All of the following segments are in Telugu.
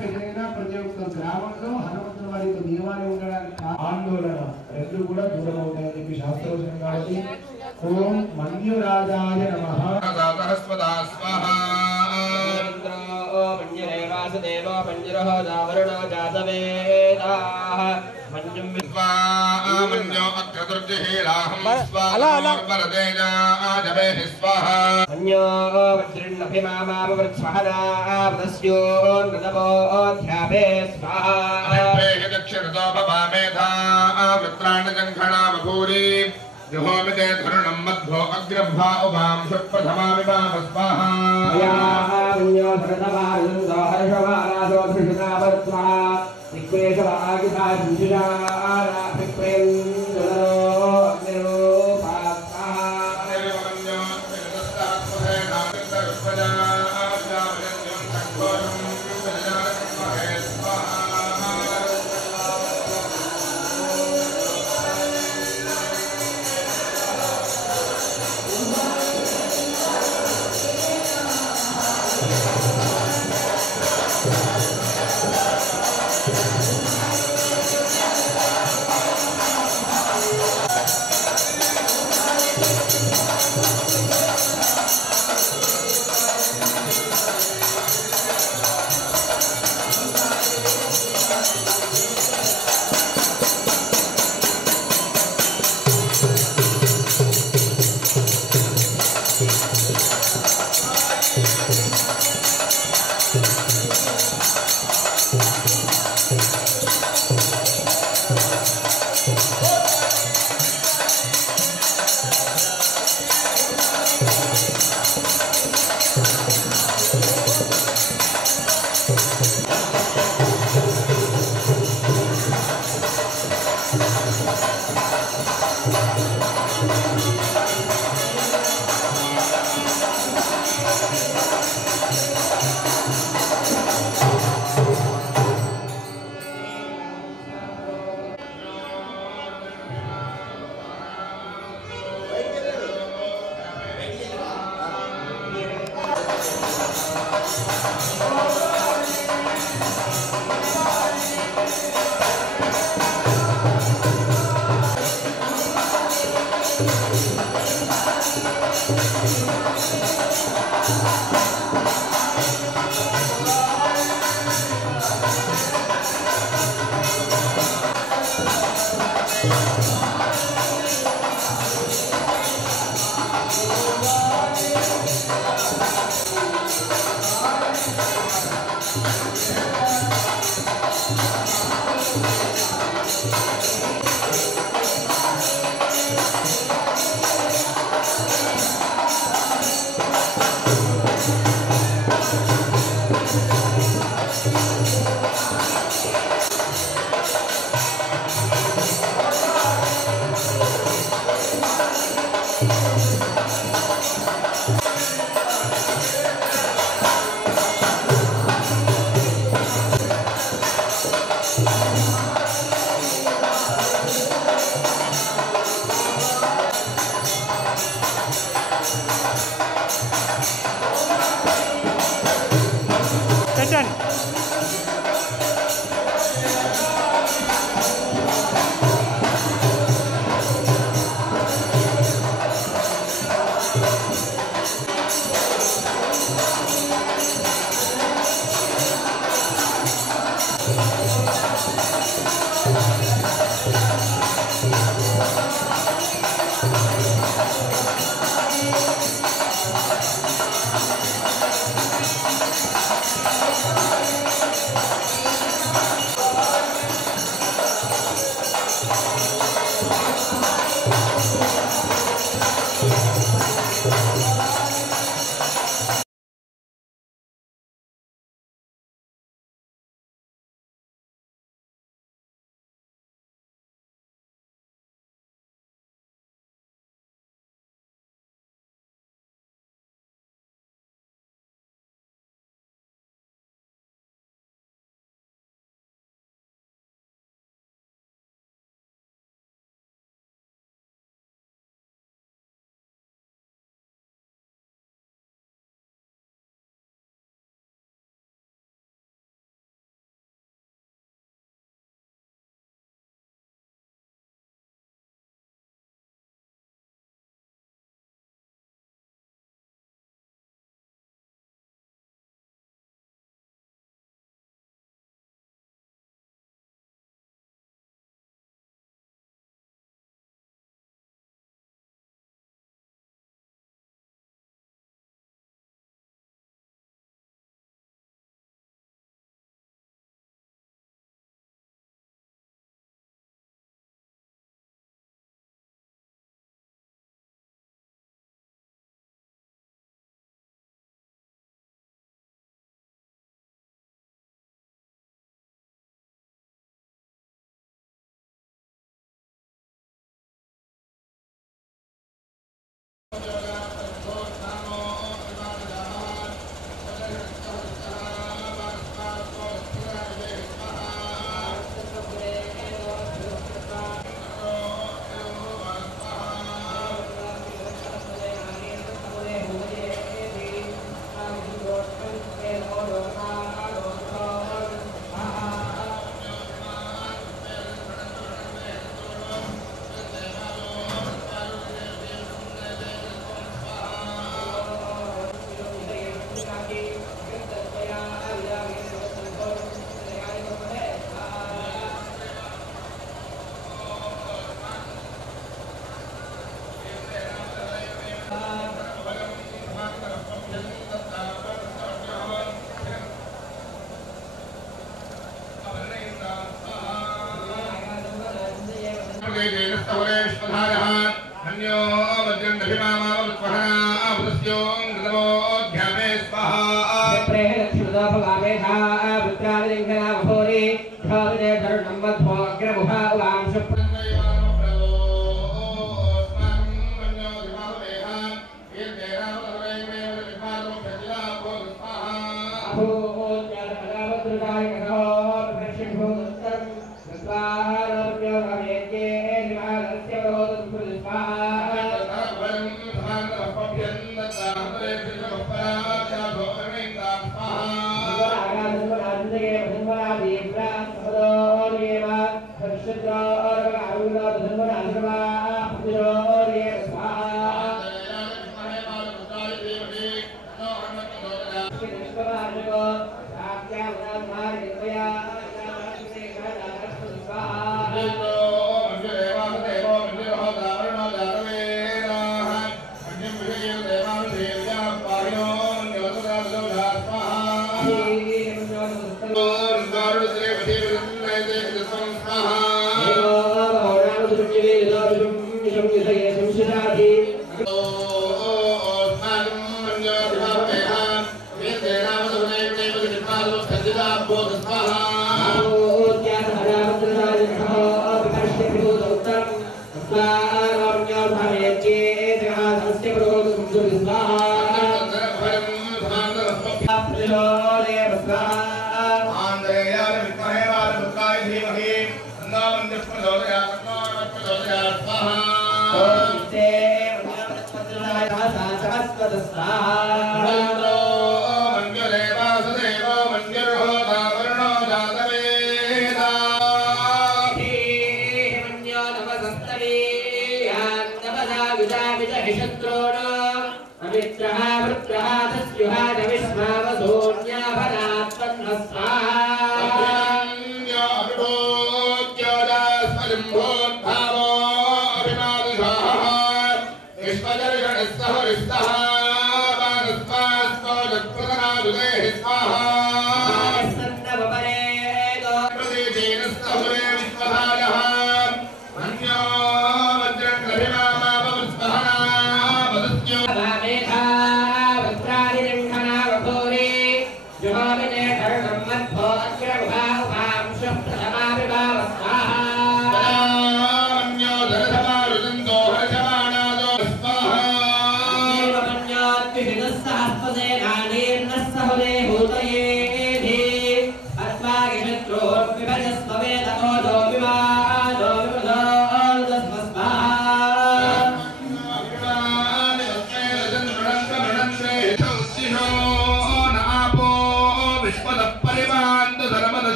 పెళ్ళైనా ప్రతి ఒక్క గ్రామంలో హనుమంతుల వారి యొక్క నియమాలు ఉండడానికి ఆందోళన రెండు కూడా దూరం అవుతాయని చెప్పి శాస్త్రవచనం కాబట్టి ఓం మన్యురాజాయ నమః సహస్వదా స్వాహా మన్యురేవాసుదేవో మన్యురః దావరుణో జాతవేదాః మన్యుం విద్వా మన్యో అగ్రదుర్జహీలాహం స్వాహా ఆజవేహి స్వాహా మన్యో వజ్రిన్నభిమామావృత్స్వహదా వదస్యో నృతమోధ్యాపే స్వాహా దక్షిణతో భవామేధా వృత్రాణి జంఘణా బభూరి जुहोमिते धरुणं मध्वो अग्रभा उभां शुप्रथमाविभाव स्वाहा यान्यो धरतवारुन्दो हर्षवारादो धृषितावत्वा निक्वेशवागिता जुजुजारा विक्वेन्दुलो अग्निरो पात्वा निर्वन्यो त्रिदस्तात्महे नामितरुपजा आजावयन्यं तक्वोषं विजयात्महे स्वाहा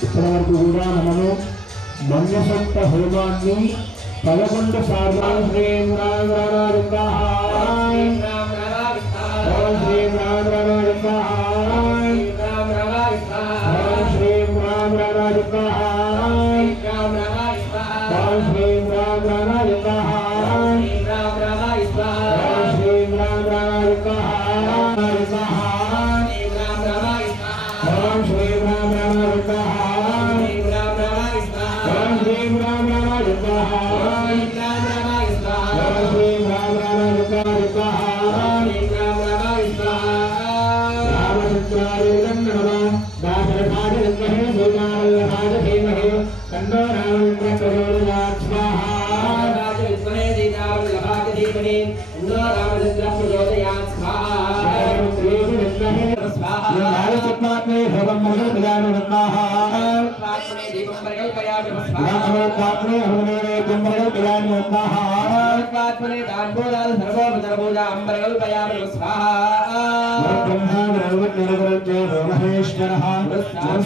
ఇప్పటివరకు కూడా మనము మన్యసంత హోమాన్ని 11 సార్లు శ్రీం రామ రామాయ శ్రీం రామ రామాయ శ్రీం రామ రామాయ శ్రీం రామ రామాయ శ్రీం రామ రామ राजाय विद्महे सीतावल्लभाय धीमहि तन्नो रामचन्द्रः प्रचोदयात् स्वाहा राजाय विद्महे सीतावल्लभाय धीमहि तन्नो रामचन्द्रः प्रचोदयात् स्वाहा स्वाहा भवं मङ्गलमयामि नमः आत्मने दीपं प्रकल्पयामि स्वाहा आत्मने हवने कुम्भकल्पयामि नमः आत्मने दानपूजां सर्वोपचारपूजां प्रकल्पयामि स्वाहा ब्रह्मा ब्रह्मनिर्वृत्ते महेश्वरः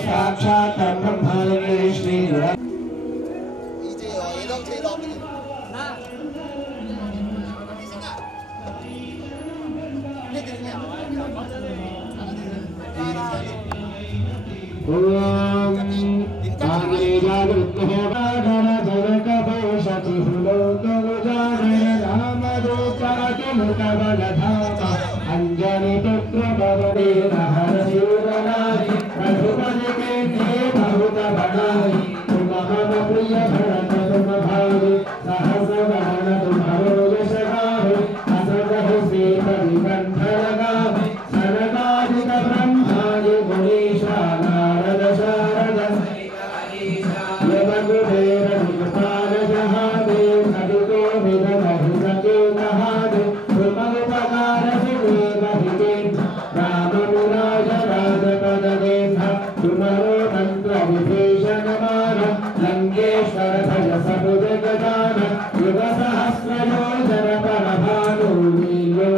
साक्षात् ब्रह्मानन्दे श्री 이제 예정 제일 없는 अंजनी पुत्र बलदेव हर शिवनारी रघुपति के बहुत बड़ाई तुम मम प्रिय भरत तुम भाई सहस बहन तुम्हारो यश गावे अस कहु सीतरि कंठ लगावे सनकादिक ब्रह्मादि मुनीषा नारद शारद यम कुबेर दिक्पाल जहादे सदि गोविंद कहि सके कहादे तुम उपकार राम मुराज राजपद देह तुम्हारो मंत्र विभीषण मान लंकेश्वर भज सबुज गजान युग सहस्र योजन पर भानु लीलो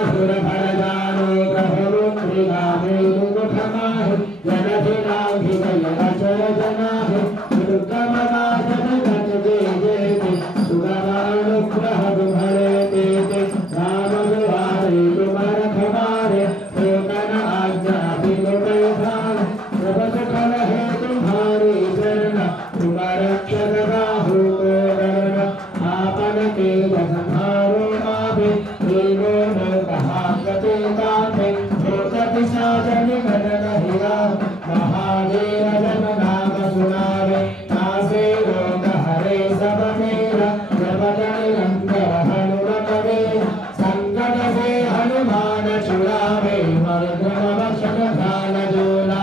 असुर भर जानो प्रभु त्रिगामे मुख माहि जनधि नाभि भय अचर जनाहि दुर्गम गाजन गज जय जय सुगमानुग्रह तुम्हारे तेते राम दुआरे तुम्हारे खबारे टोकन आज्ञा बिलोके धान सब सुखल है तुम्हारी शरण तुम रक्षक राहु को डरन आपन तेज संहारो आपे देवो न कहा गते कापे भूत पिशाच निकट नहीं महादेव जन नाम सुनावे तासे रोग हरे सब मेरा जब निरंतर हनुमत वेद संकट से हनुमान छुड़ावे मर्दन वचन ध्यान जोला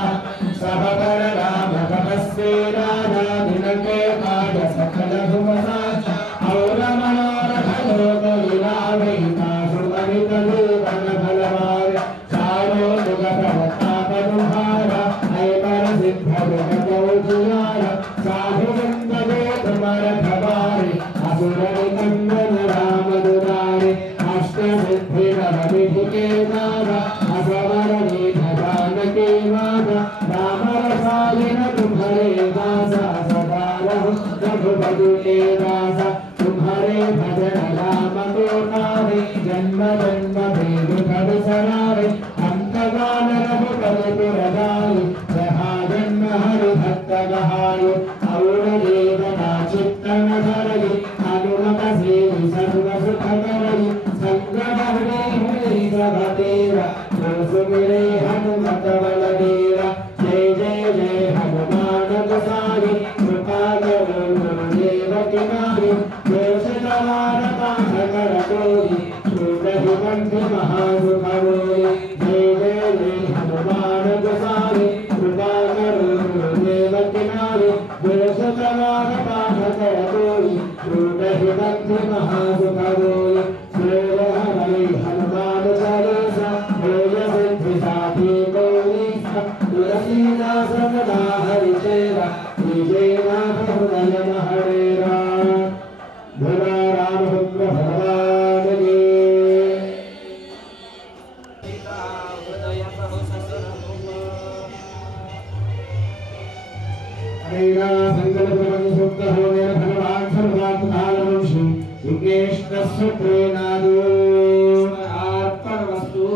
सब कर राम तपस्वी राजा दिन के काज सकल शुभ साचा और मनोरथ लोक लीलावे तासु अमित जीवन फल पावे चारों जुग प्रताप तुम्हारा है पर सिद्ध जगत उजियारा साधु संत जो तुमर खबारे असुर निकंदन राम दुलारे अष्ट सिद्धि नवनिधि के नारा असवर नीध जानकी माता राम रसायन तुम्हारे दासा सदा रहो रघुपति के दासा तुम्हारे भजन राम को पावे जन्म जन्म भेद भव सरावे अंत काल रघुपति पुर जाई जहाँ जन्म हरि भक्त गहायो और देवता चित्तन धरई हनुमत से सर्व सुख करई संकट हरे हुई सब तेरा सुमिरे हनुमत बल देवा जय जय जय हनुमान गोसाई कृपा करो गुरुदेव की नारी जय सवार पाठ कर कोई सुनहि कंठ महासुख होई जय जय जय हनुमान गोसाई कृपा करो गुरुदेव की नारी जय सवार पाठ कर कोई सुनहि कंठ महासुख होई जय हरि हनुमान चालीसा जय सिद्धि साथी गौरीसा तुलसीदास सदा हरि चेरा विजय नाथ हृदय हरे राम भोला रामभद्र भगवान की हरेरा संकल्प सुक्त होने भगवान सर्वात्म कालम श्री योगेश प्रेनादो अर्पण वस्तु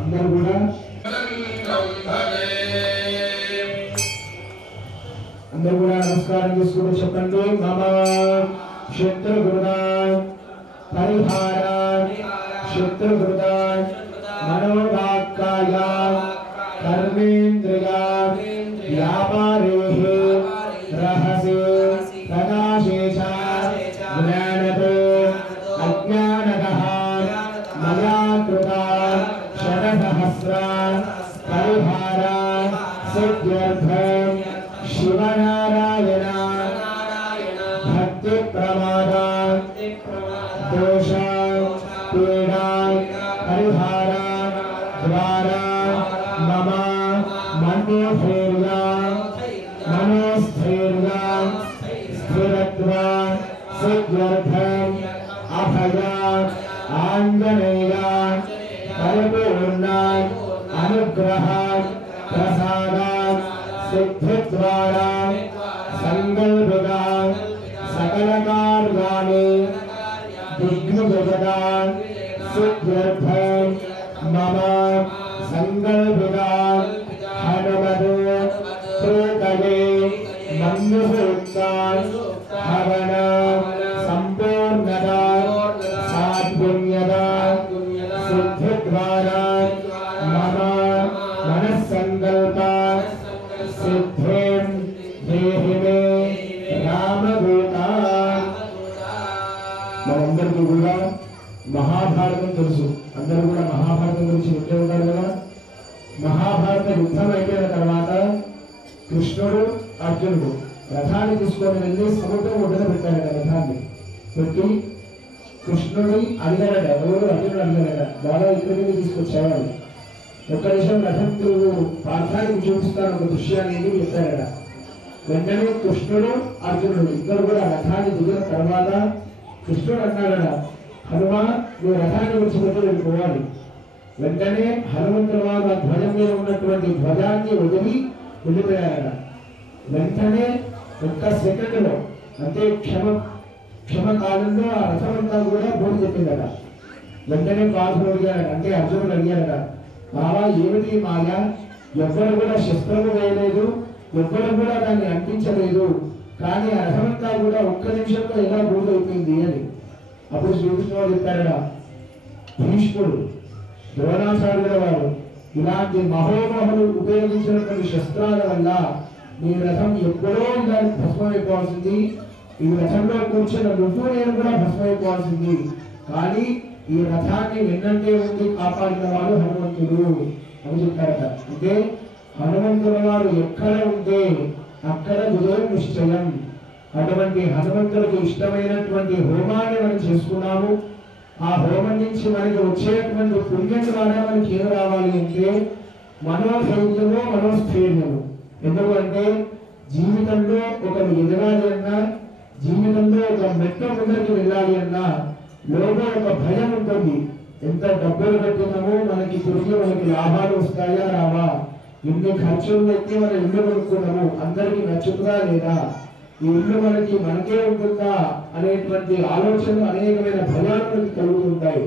अंदर కూడా అందరూ కూడా నమస్కారం చేసుకుంటూ చెప్పండి మమ శత్రుఘ్నాన్ పరిహారాన్ శత్రుఘ్నాన్ మనోవాక్కాయ కర్మేంద్రియ వ్యాపారేః రహసే ప్రకాశే చ జ్ఞానతో అజ్ఞానతః మయా కృతా శతసహస్ర పరిహారాన్ सिद्ध्यर्थं शिवनारायण भक्ति प्रमादा दोषा पीड़ा परिहारा द्वारा मम मनोधैर्य मनोस्थैर्य स्थिरत्वा सिद्ध्यर्थं अभया आंजनेय परिपूर्ण अनुग्रह प्रसाद सिद्धिद्वारा संकल्पिता सकल कार्याणि दिग्विजयता सिद्ध्यर्थं मम संकल्पिता हनुमते प्रीतये मन्युसूक्ता हवन संपूर्णता सात्पुण्यता सिद्धिद्वारा मम मनस्संकल्पा सिद्धिं देहि मे रामदूता మనందరికీ కూడా మహాభారతం తెలుసు. అందరూ కూడా మహాభారతం గురించి వింటూ ఉంటారు కదా. మహాభారత యుద్ధం అయిపోయిన తర్వాత కృష్ణుడు అర్జునుడు రథాన్ని తీసుకొని వెళ్ళి సముద్రం ఒడ్డున పెట్టారట. రథాన్ని పెట్టి కృష్ణుడి అడిగారట, ఎవరు అర్జునుడు అడిగారట, బాగా ఇక్కడి నుంచి తీసుకొచ్చేవాళ్ళు ఒక్క నిమిషం రథం పార్థానికి చూపిస్తాను ఒక దృశ్యాన్ని చెప్పారట. వెంటనే కృష్ణుడు అర్జునుడు ఇద్దరు కూడా రథాన్ని దిగిన తర్వాత కృష్ణుడు అన్నాడట, హనుమా నువ్వు రథాన్ని విడిచిపెట్టి వెళ్ళిపోవాలి. వెంటనే హనుమంతుల వారు ఆ ధ్వజం మీద ఉన్నటువంటి ధ్వజాన్ని వదిలి వెళ్ళిపోయారట. వెంటనే ఒక్క సెకండ్లో అంటే క్షమకాలంలో ఆ రథం అంతా కూడా బోధి చెప్పిందట. వెంటనే పార్థుడు అడిగారట, అంటే అర్జునుడు అడిగారట, బాబా ఏమిటి మాయ, ఎవ్వరు కూడా శస్త్రము వేయలేదు, ఎవ్వరు కూడా దాన్ని అంటించలేదు, కానీ ఆ రథమంతా కూడా ఒక్క నిమిషంలో ఎలా బోధి అయిపోయింది అని. అప్పుడు శ్రీకృష్ణుడు చెప్పారట, భీష్ముడు ద్రోణాచార్యుల వారు ఇలాంటి మహోమహులు ఉపయోగించినటువంటి శస్త్రాల వల్ల మీ రథం ఎప్పుడో ఇలా భస్మైపోవాల్సింది, ఈ రథంలో కూర్చున్న నువ్వు నేను కూడా భస్మైపోవాల్సింది, కానీ ఈ రథాన్ని వెన్నంటే ఉండి కాపాడిన వాడు హనుమంతుడు అని చెప్పారట. అంటే హనుమంతుల వారు ఎక్కడ ఉంటే అక్కడ విజయం నిశ్చయం. అటువంటి హనుమంతుడికి ఇష్టమైనటువంటి హోమాన్ని మనం చేసుకున్నాము. ఆ హోమం నుంచి మనకి వచ్చేటువంటి పుణ్యం ద్వారా మనకి ఏం రావాలి అంటే మనోధైర్యము మనోస్థైర్యము. ఎందుకంటే జీవితంలో ఒకరు ఎదగాలి అన్నా, జీవితంలో ఒక మెట్ట ముందరికి వెళ్ళాలి అన్నా లోపల ఒక భయం ఉంటుంది. ఎంత డబ్బులు కట్టినామో మనకి తిరిగి మనకి లాభాలు వస్తాయా రావా, ఇన్ని ఖర్చులు పెట్టి మనం ఇల్లు కొనుక్కున్నాము అందరికి నచ్చుతుందా లేదా, ఈ ఇల్లు మనకే ఉంటుందా అనేటువంటి ఆలోచనలు అనేకమైన భయాలు మనకి కలుగుతుంటాయి.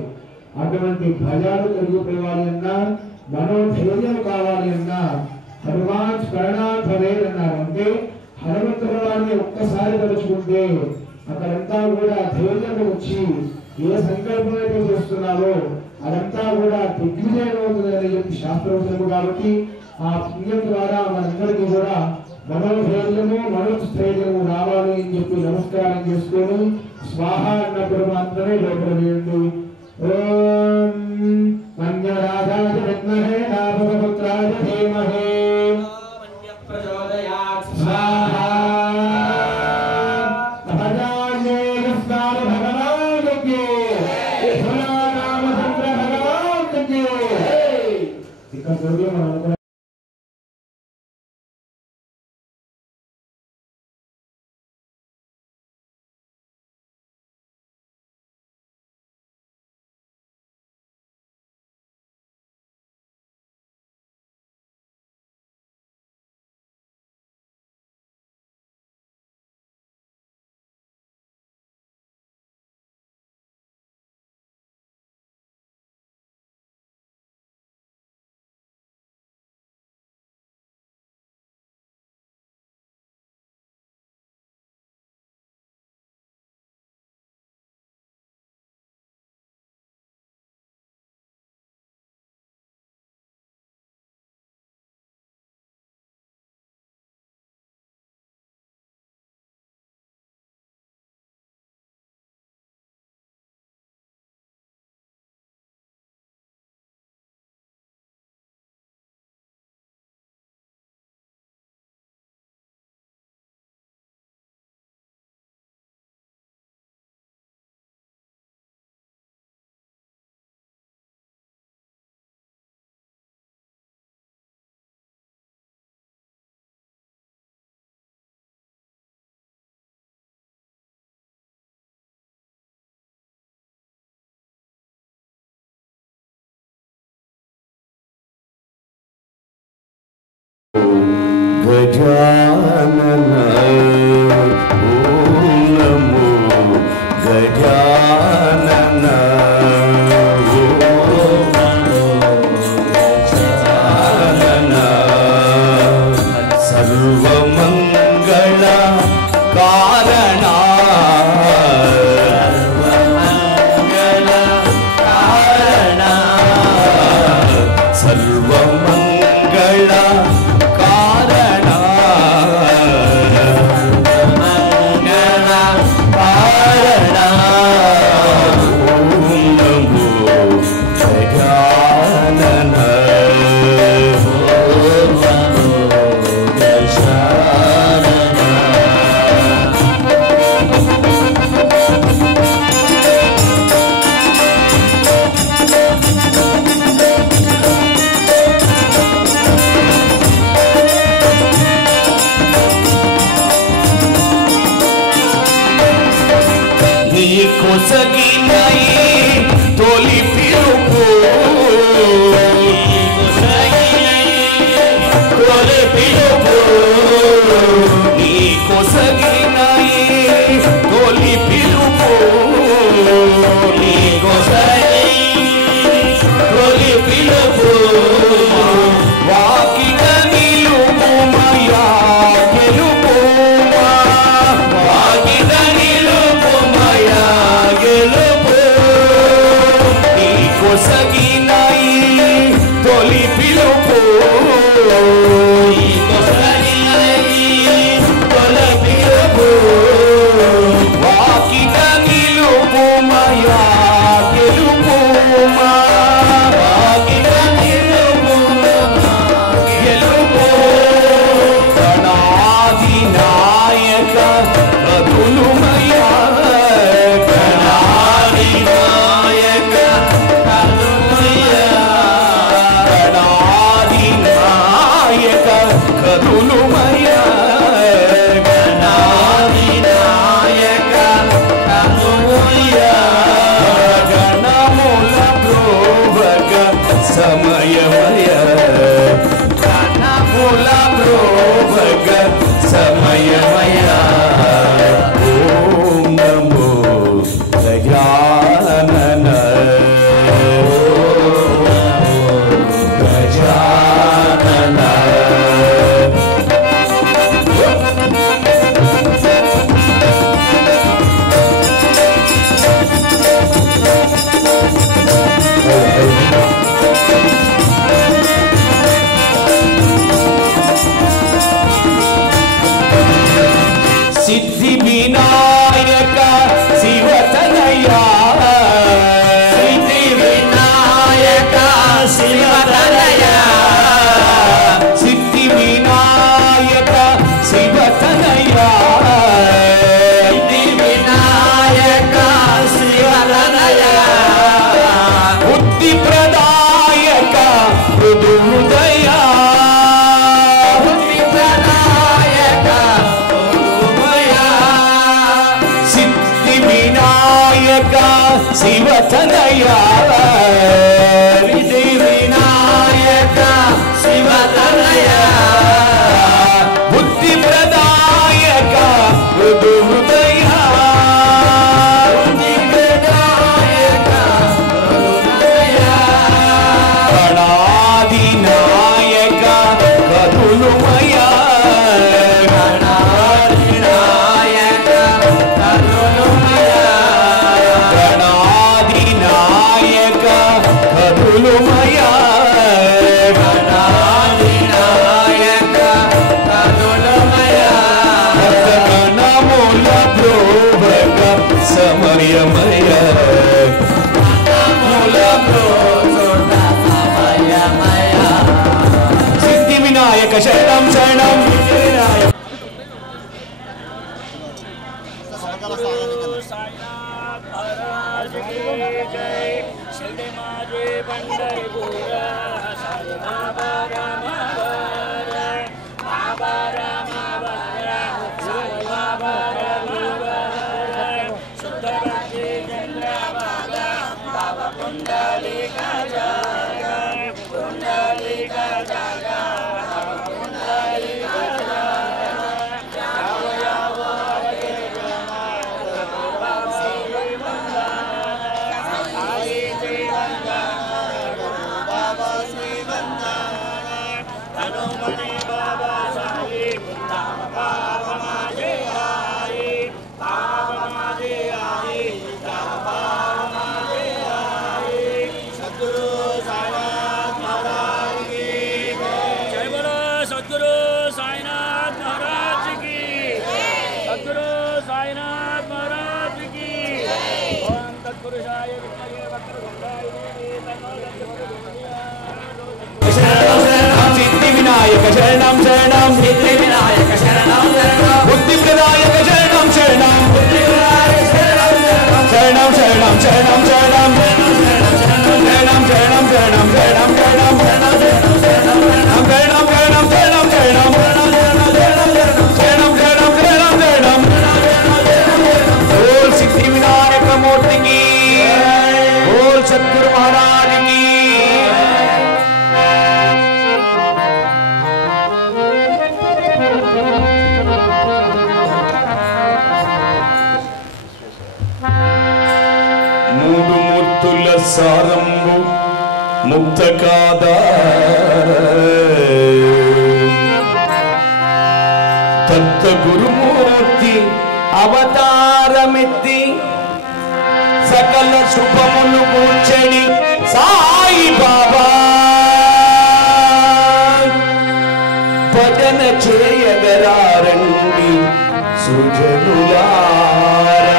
అటువంటి భయాలు కలిగిపోవాలి అన్నా, మనోధైర్యం కావాలి అన్నా హనుమాన్ స్మరణాత్ భవేత్ అన్నారు. అంటే హనుమంతుల వారిని ఒక్కసారి తలుచుకుంటే అక్కడంతా కూడా ధైర్యం వచ్చి ఏ సంకల్పం అయితే చేస్తున్నారో అదంతా కూడా దిగ్విజయం అవుతుందని చెప్పి శాస్త్రవచనము. కాబట్టి ఆ పుణ్యం ద్వారా మనందరికీ కూడా మనోధైర్యము మనోస్థైర్యము రావాలి అని చెప్పి నమస్కారం చేసుకొని స్వాహ అన్నప్పుడు మాత్రమే లోపల వేయండి. ఓం మన్యరాజాయ విద్మహే నాభపుత్రాయ ధీమహి స్వాహా. ఇక్కడ మనం गजानन ओम नमो गजानन ओम नमो गजानन सर्वमंगल कारणा सर्वमंगल कारणा सर्वमंगल कारणा सर्वमंगल कारणा ओम नमो गजानन ओम नमो गजानन నీకు సగినై తొలి పిలుపు నీకు సగినై తొలి పిలుపు నీకు సగినై తొలి పిలుపు నీకు సగినై తొలి పిలుపు వాకిట నిలుపుమయా గెలుపుమా వాకిట నిలుపుమయా గెలుపు నీకు సగినై తొలి పిలుపు నీకు సగినై తొలి పిలుపు వాకిట నిలుపుమయా గెలుపుమా వాకిట నిలుపుమా గెలుపు గణాది నాయక కదులుమయా గణాది నాయక కదులుమయా గణాది నాయక కదులుమయా గణాది నాయక కదులుమయా గణముల ప్రోభక సమయమయ గణముల ప్రోభక సమయమయ ఓం నమో గజానన ఓం నమో గజానన సిద్ధి వినాయక శివతనయ సిద్ధి వినాయక శివతనయ సిద్ధి వినాయక శివతనయ సిద్ధి వినాయక శివతనయ బుద్ధి ప్రదాయక మృదు హృదయ బుద్ధి ప్రదాయక సిద్ధి వినాయక శివతనయ సిద్ధి వినాయక శివతనయ బుద్ధి ప్రదాయక మృదు హృదయ బుద్ధి ప్రదాయక మృదు హృదయ గణాది నాయక కదులుమయా గణాది నాయక కదులుమయా గణాది నాయక కదులుమయా గణాది నాయక కదులుమయా గణముల ప్రోభక సమయమయ గణముల ప్రోభక సమయమయ సిద్ధి వినాయక శరణం శరణం సిద్ధి Vinayaka Kundalika jaga, Kundalika Siddhivinayak शरणं शरणं सिद्धिविनायक शरणं शरणं बुद्धिप्रदायक शरणं शरणं बुद्धिप्रदायक शरणं शरणं शरणं शरणं शरणं शरणं शरणं शरणं शरणं बोल सिद्धिविनायक मूर्ति की बोल सद्गुरु महाराज की మూడు మూర్తుల సారంభు ముక్త కాదా దత్త గురుమూర్తి అవతారమెత్తి సకల శుభములు కూర్చని సాయి బాబా భజన చేయగరారండి సుజనులారా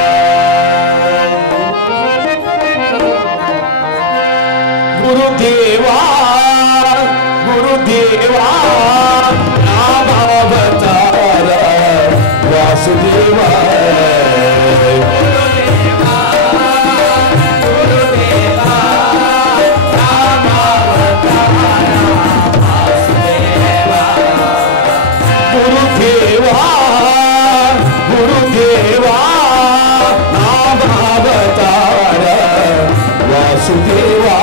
గురుదేవా గురుదేవా నామావతార వాసుదేవా గురుదేవా గురుదేవా నామావతార వాసుదేవా గురుదేవా గురుదేవా నామావతార వాసుదేవా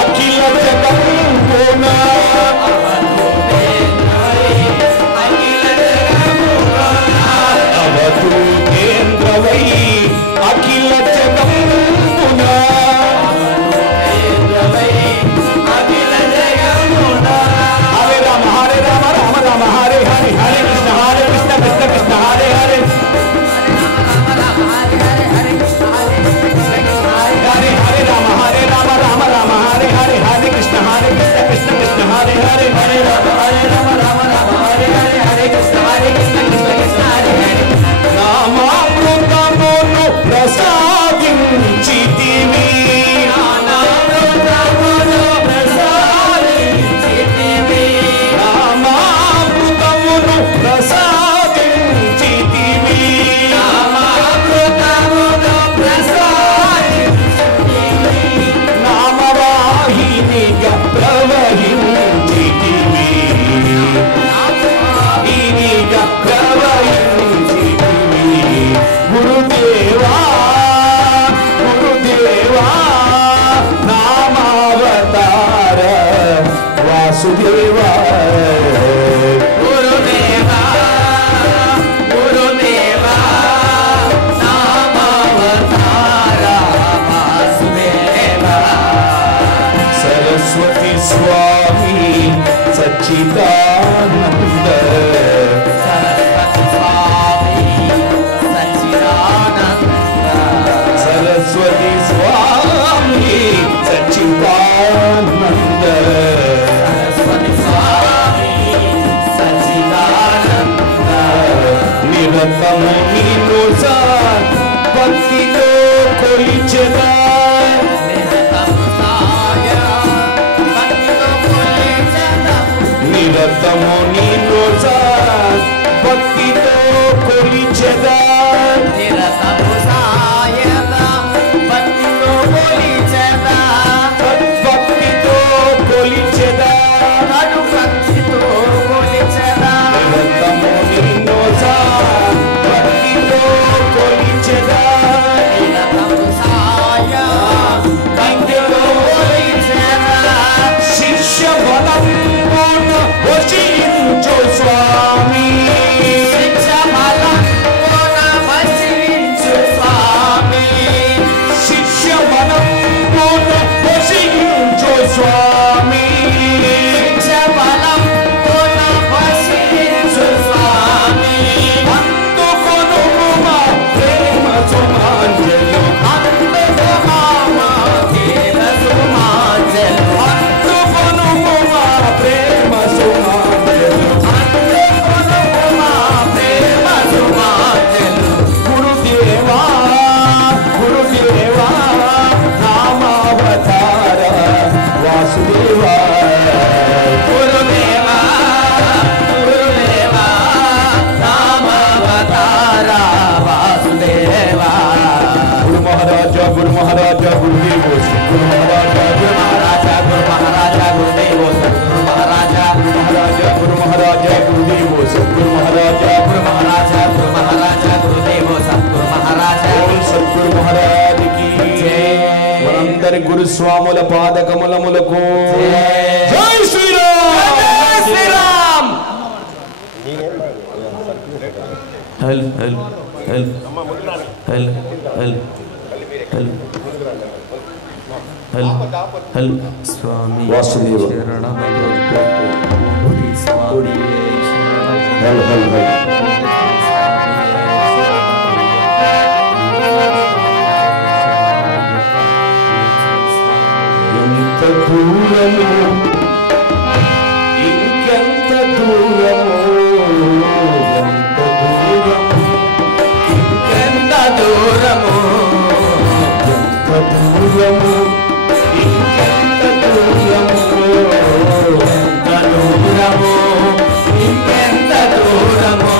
అఖిల జగమున అవధూతేంద్రవై అఖిల జగమున హరే రామ హరే రామ రామ రామ హరే హరే హరే కృష్ణ కృష్ణ కృష్ణ హరే హరే हरे हरे राम राम राम हरे हरे हरे कृष्ण कृष्ण कृष्ण हरे हरे हरे राम राम हरे हरे हरे कृष्ण कृष्ण कृष्ण हरे हरे नामामृतमुनु प्रसादिंचितिవి నామామృతమును ప్రసాదించితివి నామామృతమును ప్రసాదించితివి నామామృతమును నామవాహినిగా ప్రవహించితివి నామవాహినిగా ప్రవహించితివి గురుదేవా గురుదేవా నామావతార వాసుదేవా గురుదేవా గురుదేవా నామావతార వాసుదేవా सरस्वती स्वामी सच्चिदानंद सरस्वती स्वामी सच्चिदानंद सरस्वती स्वामी सच्चिदानंद सरस्वती स्वामी सच्चिदानंद निरतमु नीनु भक्तितो కొలిచెదా నిరతము నీను భక్తితో కొలిచెదా నిరతము సాయద భక్తితో కొలిచెదా భక్తితో కొలిచెదా అను భక్తితో కొలిచెదా నిరతము నీను భక్తితో కొలిచెదా నిరతము సాయ భక్తితో కొలిచెదా శిష్య బలం వచించు గురుస్వాముల పాదకమలములకు జై శ్రీరామ్ జై శ్రీరామ్. హల్ హల్ హల్ హల్ హల్ హల్ హల్ హల్ స్వామి వాసుదేవ స్వామి హల్ హల్ హల్. ఎంత దూరము ఇంకెంత దూరము ఎంత దూరము ఇంకెంత దూరము ఎంత దూరము ఇంకెంత దూరము ఎంత దూరము ఇంకెంత దూరము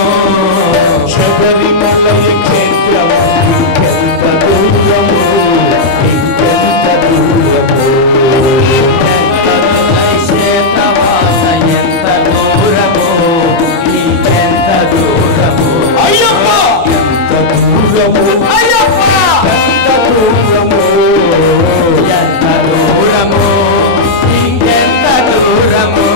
శబరిమల క్షేత్రము ఇంకెంత దూరము ఇంకెంత దూరము క్షేత్రవాస ఎంత దూరము ఇంకెంత దూరము అయ్యప్ప ఎంత దూరము అయ్యప్ప ఎంత దూరము ఎంత దూరము ఇంకెంత దూరము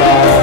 Bye.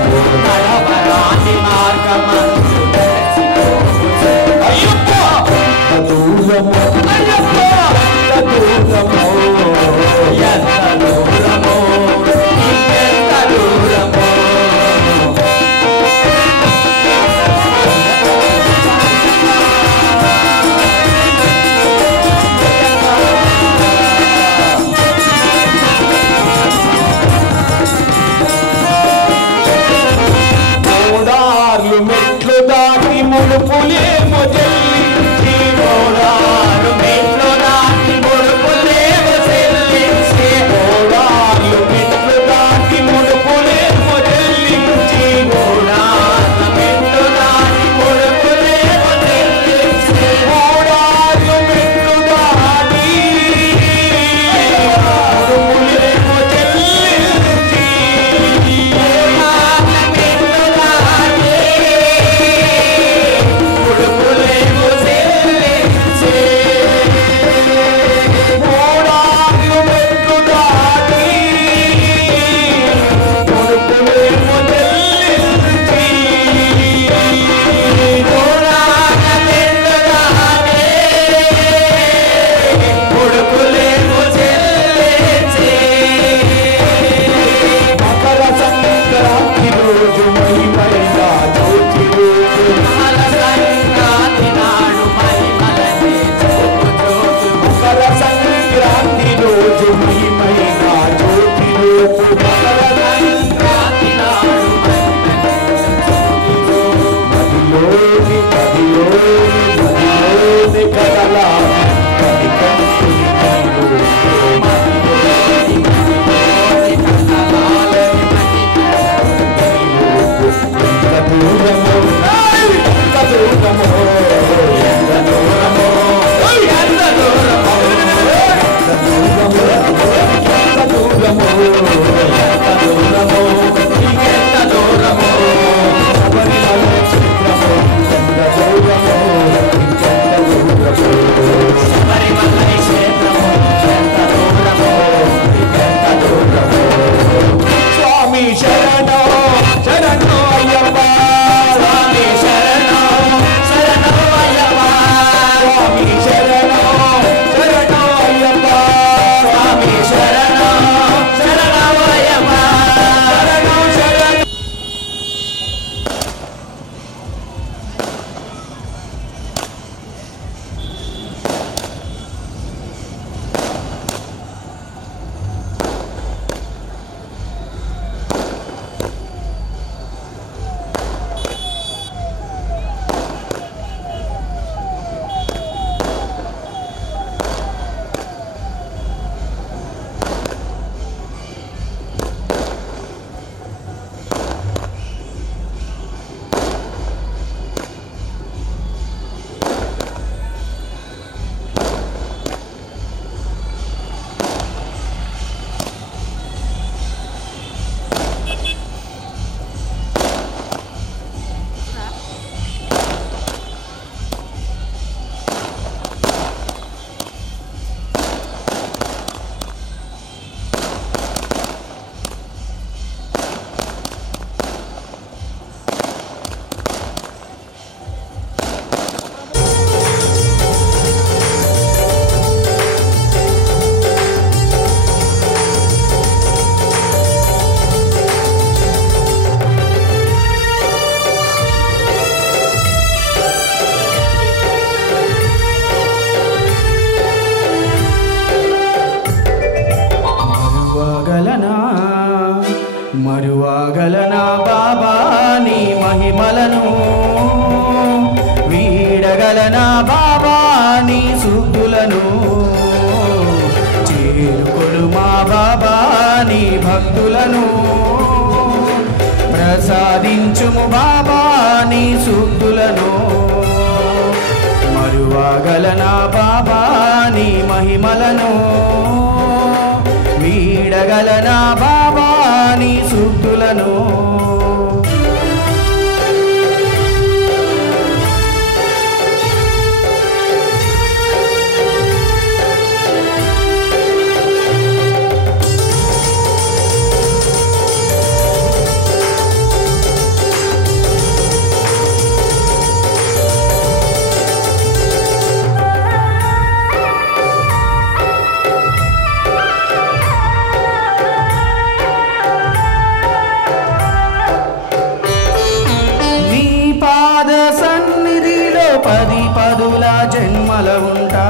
మరువగలనా బాబా నీ మహిమలను, వీడగలనా బాబా నీ సూక్తులను, చేరుకొను మా బాబా నీ భక్తులను, ప్రసాదించుము బాబా నీ సూక్తులను. మరువగలనా బాబా నీ మహిమలను, వీడగలనా బాబా నీ సూక్తులను. పది పదుల జన్మల ఉంటా,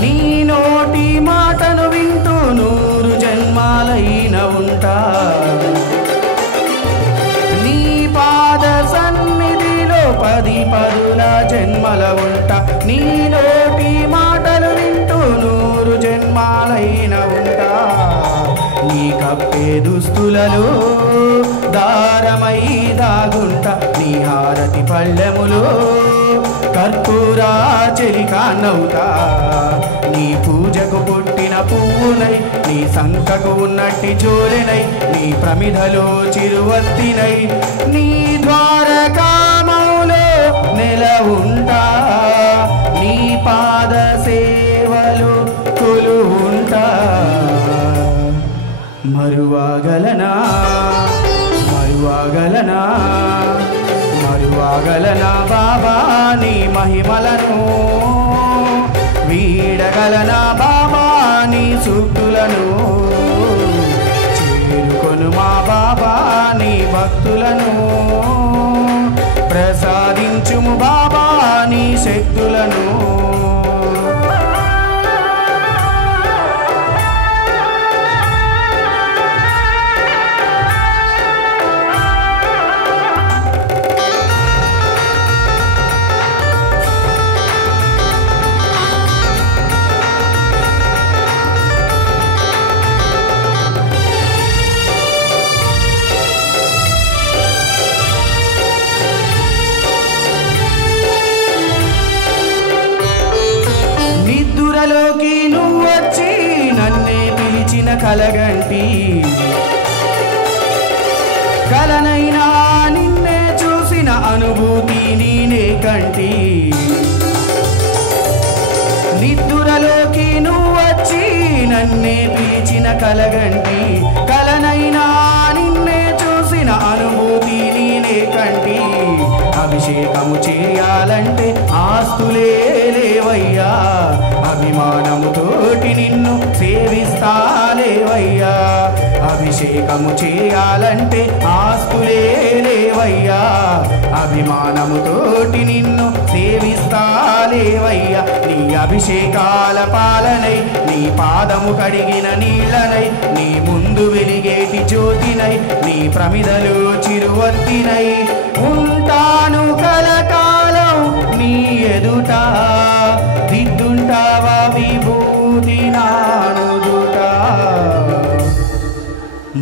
నీ నోటి మాటను వింటూ 100 జన్మాలైన ఉంటా. నీ పాద సన్నిధిలో 10 పదుల జన్మల ఉంటా, నీ నోటి మాటలు వింటూ 100 జన్మాలైన ఉంటా. నీ కప్పే దుస్తులలో దారమై దాగుంటా, నీ హారతి పళ్ళెములో కర్పూరా చెలికానవుతా. నీ పూజకు పుట్టిన పువ్వునై, నీ సంకకు ఉన్నట్టి జోలెనై, నీ ప్రమిదలో చిరువత్తినై, నీ ద్వారకామౌలో నెల ఉంటా. నీ పాద సేవలు కొలు ఉంటా. మరువగలనా మరువగలనా మరువగలనా బాబా నీ మహిమలను, వీడగలనా బాబా నీ సూక్తులను, చేరుకొను మా బాబా నీ భక్తులను, ప్రసాదించుము బాబా నీ శక్తులను. నిద్దురలోకి నువ్వొచ్చి నన్నే పిలిచిన కలగంటి కలనైనా నిన్నే చూసిన అనుభూతి నేనే కంటి నిద్దురలోకి నువ్వొచ్చి నన్నే పిలిచిన కలగంటి కలనైనా నిన్నే చూసిన అనుభూతి నేనే కంటి అభిషేకము చేయాలంటే ఆస్తులే లేవయ్యా అభిమానముతోటి నిన్ను సేవిస్తాలేవయ్యా అభిషేకము చేయాలంటే ఆస్తులే లేవయ్యా అభిమానముతోటి నిన్ను సేవిస్తాలేవయ్యా నీ అభిషేకాల పాలనై నీ పాదము కడిగిన నీళ్ళనై నీ ముందు వెలిగేటి జ్యోతినై నీ ప్రమిదలు చిరువత్తినై ఉంటాను కలకాలం నీ ఎదుట దిద్దుంటావా విభూతి నానుదుట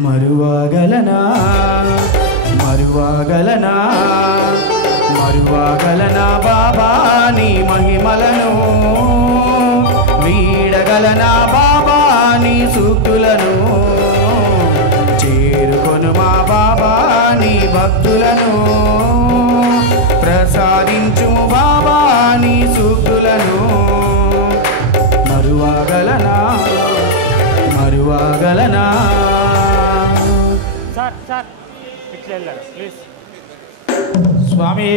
మరువగలనా మరువగలనా మరువగలనా బాబా నీ మహిమలను వీడగలనా బాబా నీ సూక్తులను చేరుకొను మా బాబా నీ భక్తులను ప్రసాదించు బాబా నీ సూక్తులను మరువగలనా మరువగలనా సార్ ఇట్లా వెళ్ళారు ప్లీజ్ స్వామి